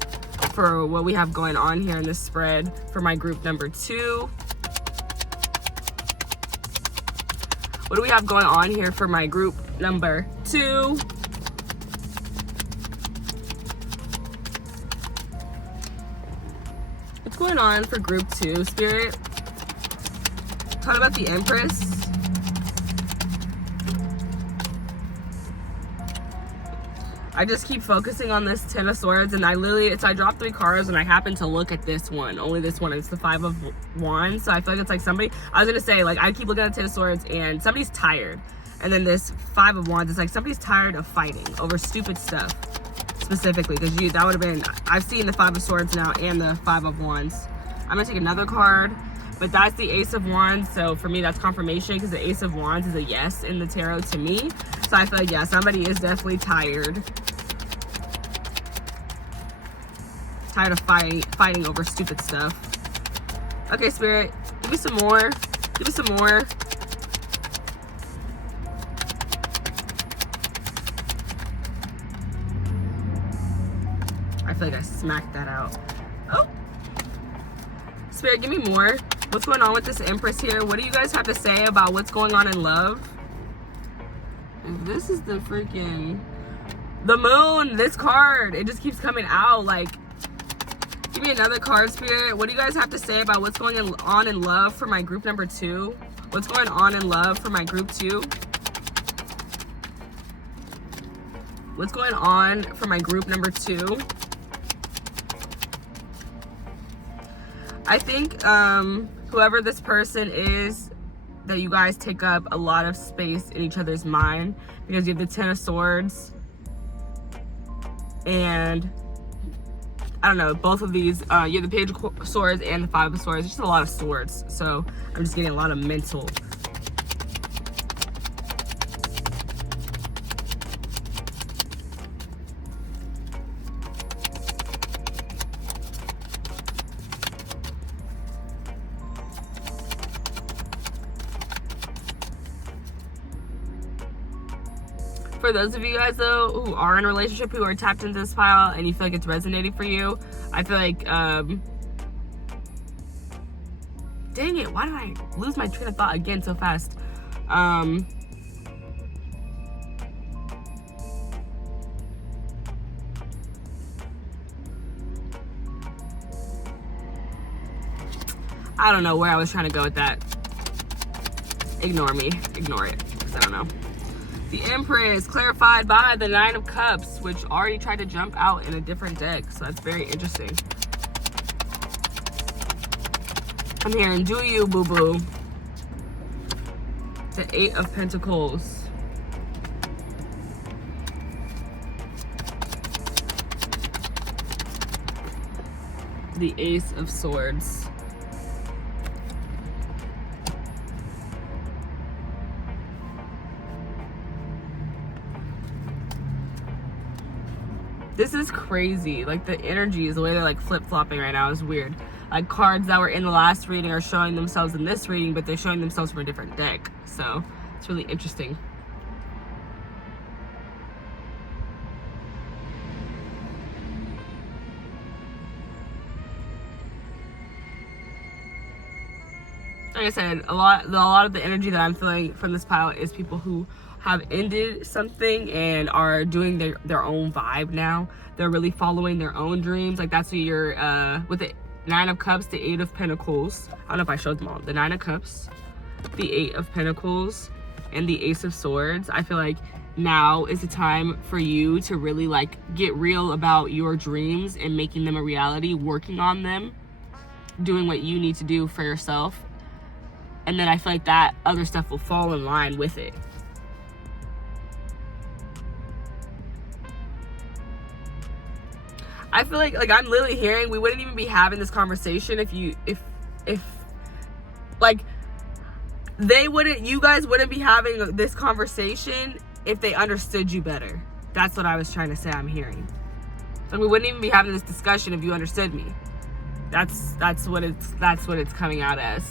for what we have going on here in this spread for my group number 2? What do we have going on here for my group number 2? What's going on for group 2, Spirit? Talk about the Empress. I just keep focusing on this 10 of Swords, and I dropped 3 cards and I happened to look at this one. Only this one. It's the 5 of Wands. So I feel like it's like somebody, I was gonna say, like, I keep looking at the 10 of Swords and somebody's tired. And then this 5 of Wands is like somebody's tired of fighting over stupid stuff. Specifically, because that would have been, I've seen the 5 of Swords now and the 5 of Wands. I'm gonna take another card, but that's the Ace of Wands. So for me, that's confirmation, because the Ace of Wands is a yes in the tarot to me. So I feel like, yeah, somebody is definitely tired. Tired of fighting over stupid stuff. Okay, Spirit, give me some more. Give me some more. I feel like I smacked that out. Oh! Spirit, give me more. What's going on with this Empress here? What do you guys have to say about what's going on in love? And this is the freaking... the Moon! This card! It just keeps coming out, like... Give me another card, Spirit. What do you guys have to say about what's going on in love for my group number 2? What's going on in love for my group 2? What's going on for my group number 2? I think whoever this person is, that you guys take up a lot of space in each other's mind, because you have the 10 of Swords and I don't know, both of these, you have the Page of Swords and the 5 of Swords. It's just a lot of swords, so I'm just getting a lot of mental. For those of you guys, though, who are in a relationship, who are tapped into this pile, and you feel like it's resonating for you, I feel like, dang it, why did I lose my train of thought again so fast? I don't know where I was trying to go with that. Ignore me. Ignore it, because I don't know. The Empress, clarified by the 9 of Cups, which already tried to jump out in a different deck. So that's very interesting. I'm hearing, do you, boo-boo? The 8 of Pentacles. The Ace of Swords. This is crazy. Like, the energies, the way they're like flip-flopping right now is weird. Like, cards that were in the last reading are showing themselves in this reading, but they're showing themselves from a different deck. So it's really interesting. Like I said, a lot of the energy that I'm feeling from this pile is people who have ended something and are doing their own vibe now. They're really following their own dreams. Like, that's what you're with the 9 of Cups, the 8 of Pentacles. I don't know if I showed them all. The 9 of Cups, the 8 of Pentacles, and the Ace of Swords. I feel like now is the time for you to really, like, get real about your dreams and making them a reality, working on them, doing what you need to do for yourself. And then I feel like that other stuff will fall in line with it. I feel like I'm literally hearing we wouldn't even be having this conversation if like you guys wouldn't be having this conversation if they understood you better. That's what I was trying to say. I'm hearing. So we wouldn't even be having this discussion if you understood me. That's what it's coming out as.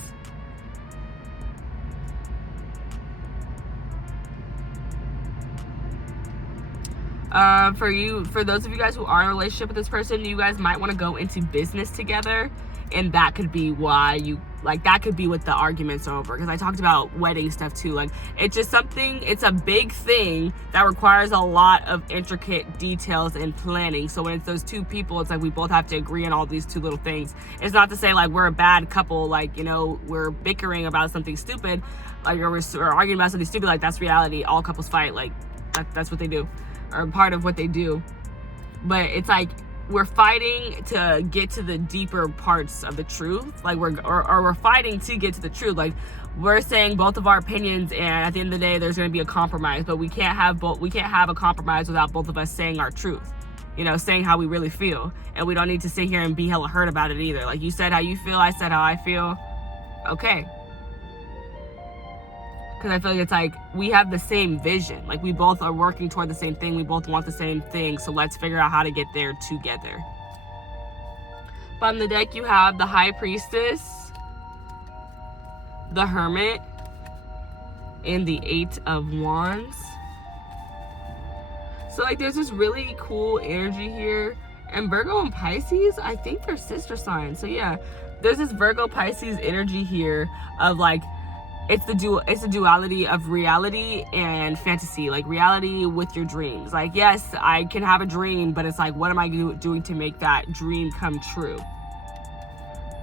For those of you guys who are in a relationship with this person, you guys might want to go into business together, and that could be why that could be what the arguments are over. Because I talked about wedding stuff too. Like, it's just something, it's a big thing that requires a lot of intricate details and planning. So when it's those two people, it's like we both have to agree on all these two little things. It's not to say like we're a bad couple, like, you know, we're bickering about something stupid, like, or we're arguing about something stupid. Like, that's reality. All couples fight. Like, that's what they do, or part of what they do. But it's like we're fighting to get to the deeper parts of the truth. Like, we're fighting to get to the truth. Like, we're saying both of our opinions, and at the end of the day, there's going to be a compromise. But we can't have a compromise without both of us saying our truth. You know, saying how we really feel. And we don't need to sit here and be hella hurt about it either. Like, you said how you feel, I said how I feel. Okay. Because I feel like it's like we have the same vision. Like, we both are working toward the same thing. We both want the same thing. So let's figure out how to get there together. Bottom of the deck, you have the High Priestess, the Hermit, and the Eight of Wands. So, like, there's this really cool energy here. And Virgo and Pisces, I think they're sister signs. So, yeah, there's this Virgo Pisces energy here of, like, it's the duality of reality and fantasy. Like, reality with your dreams. Like, yes, I can have a dream, but it's like, what am I doing to make that dream come true?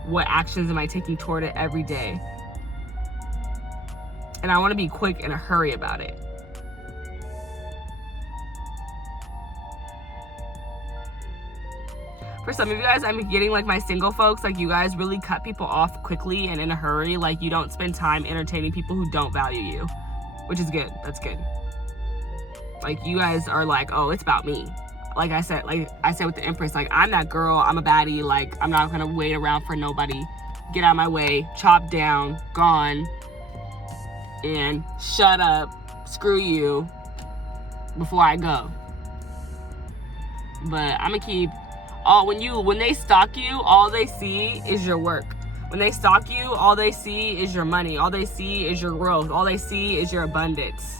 What actions am I taking toward it every day? And I want to be quick and a hurry about it. For some of you guys, I'm getting like my single folks, like, you guys really cut people off quickly and in a hurry. Like, you don't spend time entertaining people who don't value you, which is good. That's good. Like, you guys are like, oh, it's about me. Like I said with the Empress, like, I'm that girl, I'm a baddie, like, I'm not gonna wait around for nobody. Get out of my way, chop down, gone, and shut up, screw you, before I go. But I'm gonna keep, when they stalk you, all they see is your work. When they stalk you, all they see is your money. All they see is your growth. All they see is your abundance.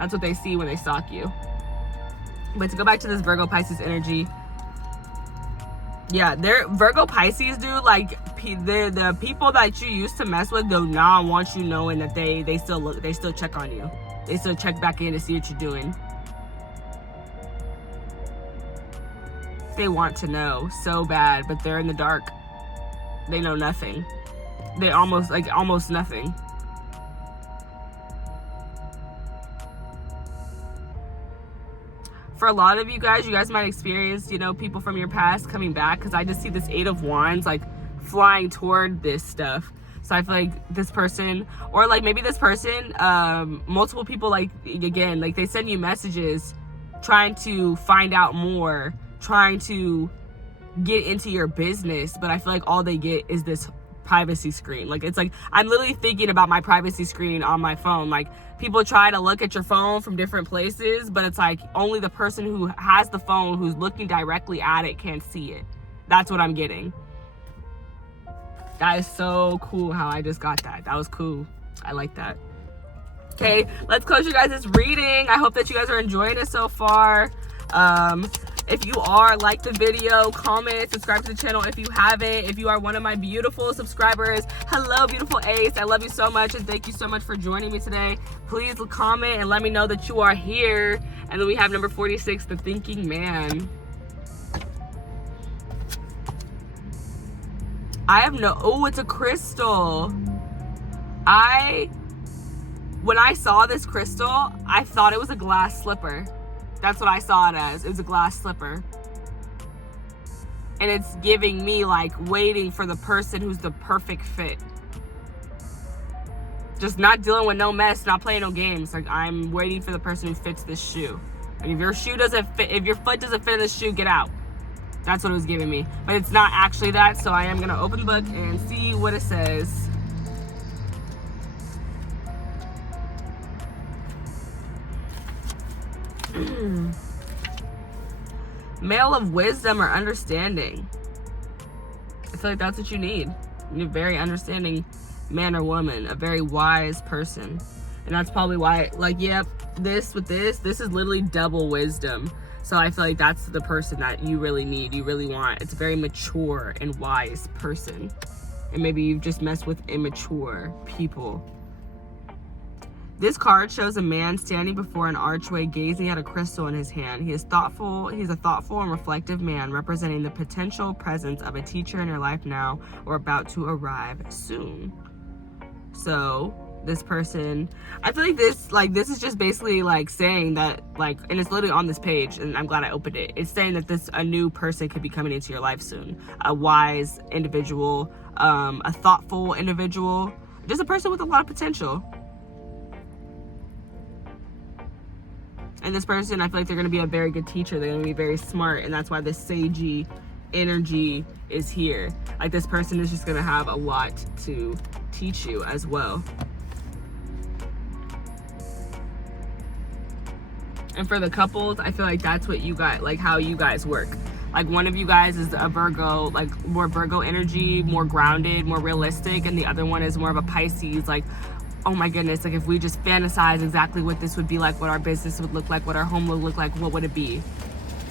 That's what they see when they stalk you. But to go back to this Virgo Pisces energy, yeah, they're Virgo Pisces, dude. Like, the people that you used to mess with do not want you knowing that they still check on you. They still check back in to see what you're doing. They want to know so bad, but they're in the dark. They know nothing. They almost nothing. For a lot of you guys might experience, you know, people from your past coming back, because I just see this Eight of Wands, like, flying toward this stuff. So I feel like this person, or like maybe this person, multiple people, like, again, like, they send you messages trying to find out more, trying to get into your business, but I feel like all they get is this privacy screen. Like, it's like, I'm literally thinking about my privacy screen on my phone. Like, people try to look at your phone from different places, but it's like only the person who has the phone, who's looking directly at it, can see it. That's what I'm getting. That is so cool how I just got that. That was cool. I like that. Okay, let's close you guys' reading. I hope that you guys are enjoying it so far. If you are, like the video, comment, subscribe to the channel if you haven't. If you are one of my beautiful subscribers, hello, beautiful Ace. I love you so much, and thank you so much for joining me today. Please comment and let me know that you are here. And then we have number 46, the Thinking Man. Oh, it's a crystal. When I saw this crystal, I thought it was a glass slipper. That's what I saw it as. It was a glass slipper. And it's giving me, like, waiting for the person who's the perfect fit. Just not dealing with no mess, not playing no games. Like, I'm waiting for the person who fits this shoe. And if your shoe doesn't fit, if your foot doesn't fit in the shoe, get out. That's what it was giving me. But it's not actually that, so I am going to open the book and see what it says. Male of wisdom or understanding. I feel like that's what you need. You need a very understanding man or woman, a very wise person. And that's probably why, like, yep, this is literally double wisdom. So I feel like that's the person that you really need, you really want. It's a very mature and wise person. And maybe you've just messed with immature people. This card shows a man standing before an archway gazing at a crystal in his hand. He's a thoughtful and reflective man representing the potential presence of a teacher in your life now or about to arrive soon. So this person, I feel like this is just basically like saying that, like, and it's literally on this page, and I'm glad I opened it. It's saying that a new person could be coming into your life soon. A wise individual, a thoughtful individual, just a person with a lot of potential. And this person, I feel like they're going to be a very good teacher. They're going to be very smart. And that's why this sagey energy is here. Like, this person is just going to have a lot to teach you as well. And for the couples, I feel like that's what you got, like how you guys work. Like, one of you guys is a Virgo, like more Virgo energy, more grounded, more realistic. And the other one is more of a Pisces, like, oh my goodness, like if we just fantasize exactly what this would be like, what our business would look like, what our home would look like, what would it be?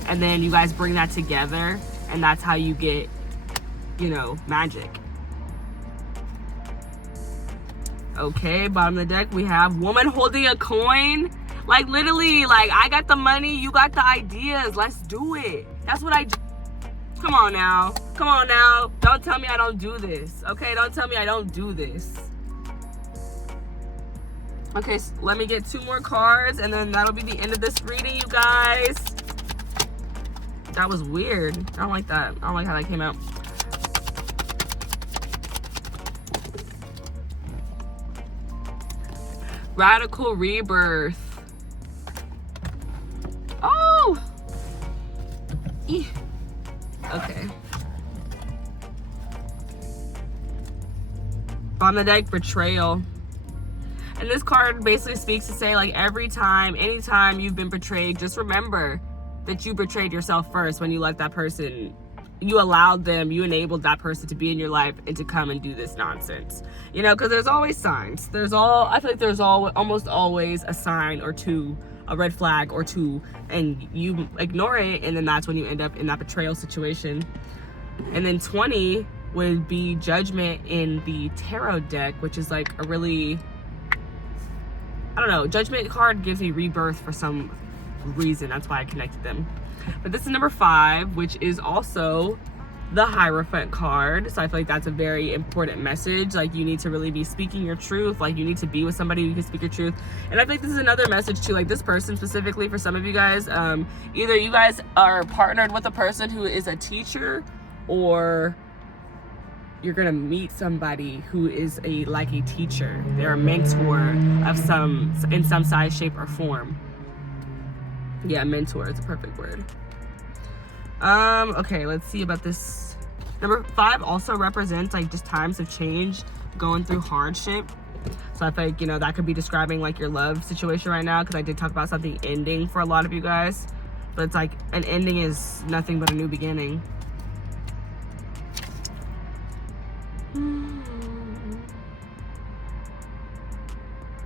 And then you guys bring that together, and that's how you get, you know, magic. Okay, bottom of the deck, we have woman holding a coin. Like, literally, like, I got the money, you got the ideas, let's do it. That's what I do. Come on now. Don't tell me I don't do this, okay? Don't tell me I don't do this. Okay, so let me get 2 more cards, and then that'll be the end of this reading, you guys. That was weird. I don't like that. I don't like how that came out. Radical rebirth. Oh! Okay. On the deck, betrayal. And this card basically speaks to say, like, anytime you've been betrayed, just remember that you betrayed yourself first when you let that person, you enabled that person to be in your life and to come and do this nonsense. You know, because there's always signs. I feel like there's almost always a sign or two, a red flag or two, and you ignore it, and then that's when you end up in that betrayal situation. And then 20 would be judgment in the tarot deck, which is like a really, I don't know, judgment card gives me rebirth for some reason. That's why I connected them. But this is number 5, which is also the Hierophant card. So I feel like that's a very important message. Like, you need to really be speaking your truth. Like, you need to be with somebody who can speak your truth. And I think this is another message to, like, this person specifically for some of you guys. Either you guys are partnered with a person who is a teacher, or you're gonna meet somebody who is a teacher. They're a mentor in some size, shape, or form. Yeah, mentor is a perfect word. Okay, let's see about this. Number 5 also represents, like, just times of change, going through hardship. So I feel like, you know, that could be describing, like, your love situation right now, because I did talk about something ending for a lot of you guys. But it's like, an ending is nothing but a new beginning.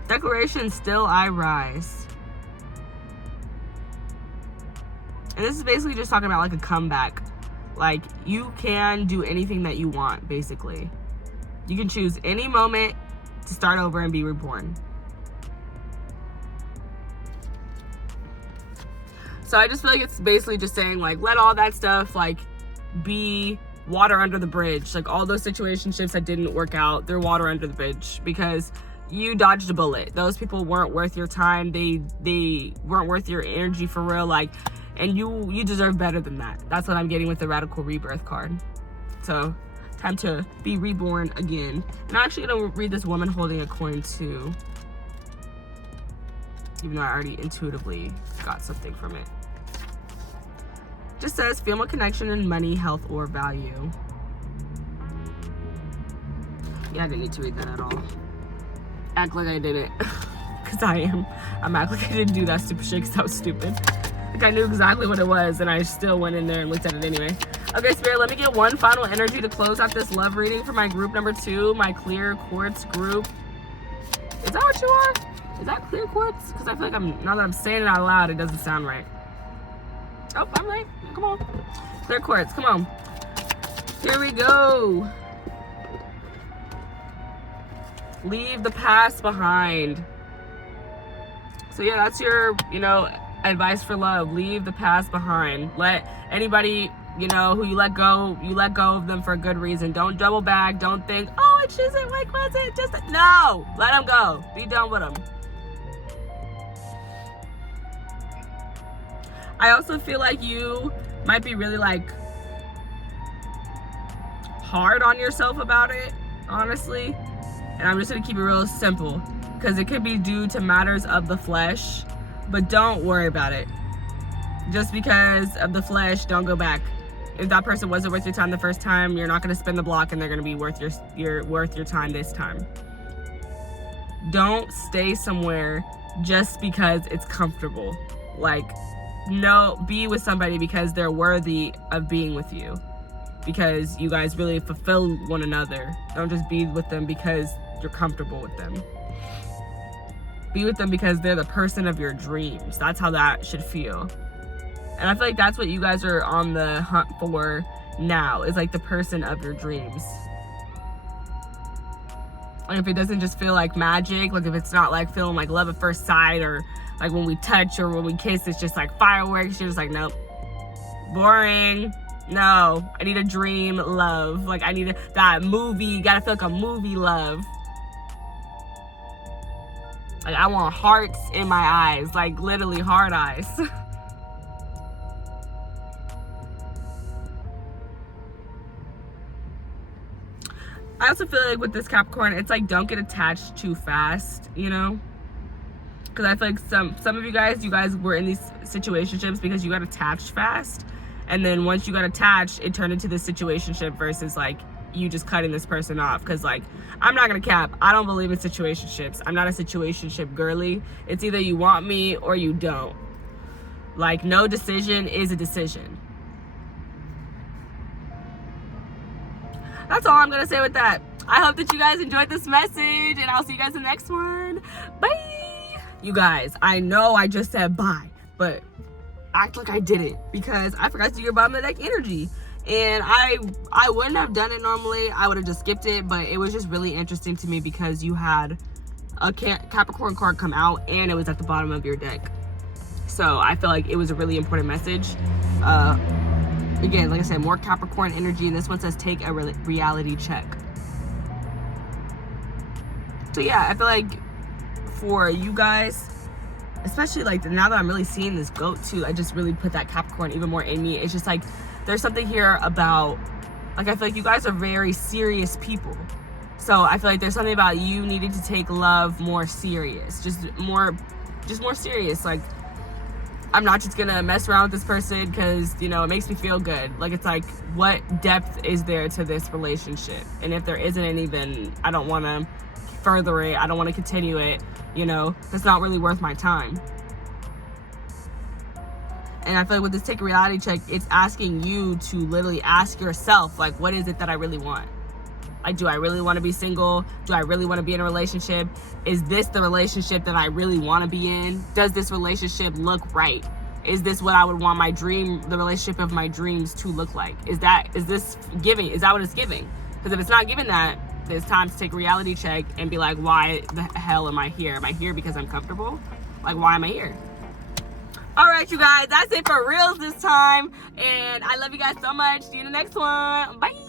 Declaration, still I rise. And this is basically just talking about, like, a comeback. Like, you can do anything that you want, basically. You can choose any moment to start over and be reborn. So I just feel like it's basically just saying, like, let all that stuff, like, be water under the bridge. Like, all those situationships that didn't work out, they're water under the bridge, because you dodged a bullet. Those people weren't worth your time. They weren't worth your energy for real. Like, and you deserve better than that. That's what I'm getting with the Radical Rebirth card. So, time to be reborn again. And I'm actually gonna read this woman holding a coin too, even though I already intuitively got something from it. Just says feel more connection in money, health, or value. Yeah, I didn't need to read that at all. Act like I didn't. Because I am. I'm acting like I didn't do that stupid shit because I was stupid. Like I knew exactly what it was and I still went in there and looked at it anyway. Okay, Spirit, let me get one final energy to close out this love reading for my group number 2, my clear quartz group. Is that what you are? Is that clear quartz? Because I feel like now that I'm saying it out loud, it doesn't sound right. Oh, I'm right. Come on. Clear quartz, come on. Here we go. Leave the past behind. So yeah, that's your, advice for love. Leave the past behind. Let anybody, who you let go of them for a good reason. Don't double back. Don't think, oh, it isn't like, was it just, no, let them go. Be done with them. I also feel like you might be really hard on yourself about it, honestly. And I'm just gonna keep it real simple because it could be due to matters of the flesh, but don't worry about it. Just because of the flesh, don't go back. If that person wasn't worth your time the first time, you're not gonna spin the block and they're gonna be worth your time this time. Don't stay somewhere just because it's comfortable. No, be with somebody because they're worthy of being with you. Because you guys really fulfill one another. Don't just be with them because you're comfortable with them. Be with them because they're the person of your dreams. That's how that should feel. And I feel like that's what you guys are on the hunt for now, is the person of your dreams. And if it doesn't just feel like magic, if it's not feeling like love at first sight, or when we touch or when we kiss, it's just fireworks, you're just nope. Boring. No, I need a dream love. I need that movie. Gotta feel like a movie love. I want hearts in my eyes. Literally hard eyes. I also feel like with this Capricorn, it's don't get attached too fast, Because I feel like some of you guys were in these situationships because you got attached fast. And then once you got attached, it turned into this situationship versus you just cutting this person off. Because I'm not gonna cap, I don't believe in situationships. I'm not a situationship girly. It's either you want me or you don't. No decision is a decision. That's all I'm gonna say with that. I hope that you guys enjoyed this message, and I'll see you guys in the next one. Bye. You guys, I know I just said bye, but act like I didn't because I forgot to do your bottom of the deck energy. And I wouldn't have done it normally. I would have just skipped it, but it was just really interesting to me because you had a Capricorn card come out and it was at the bottom of your deck. So I feel like it was a really important message. Again, like I said, more Capricorn energy, and this one says take a reality check. So yeah, I feel like for you guys, especially now that I'm really seeing this goat too, I just really put that Capricorn even more in me. It's just there's something here about I feel like you guys are very serious people. So I feel like there's something about you needing to take love more serious, just more serious. I'm not just gonna mess around with this person because it makes me feel good. It's what depth is there to this relationship? And if there isn't any, then I don't want to further it. I don't want to continue it. It's not really worth my time. And I feel like with this take a reality check, it's asking you to literally ask yourself, what is it that I really want? Do I really want to be single? Do I really want to be in a relationship? Is this the relationship that I really want to be in? Does this relationship look right? Is this what I would want the relationship of my dreams to look like? Is this giving? Is that what it's giving? Because if it's not giving that, it's time to take a reality check and be why the hell am I here? Am I here because I'm comfortable? Why am I here? All right, you guys, that's it for reals this time. And I love you guys so much. See you in the next one. Bye.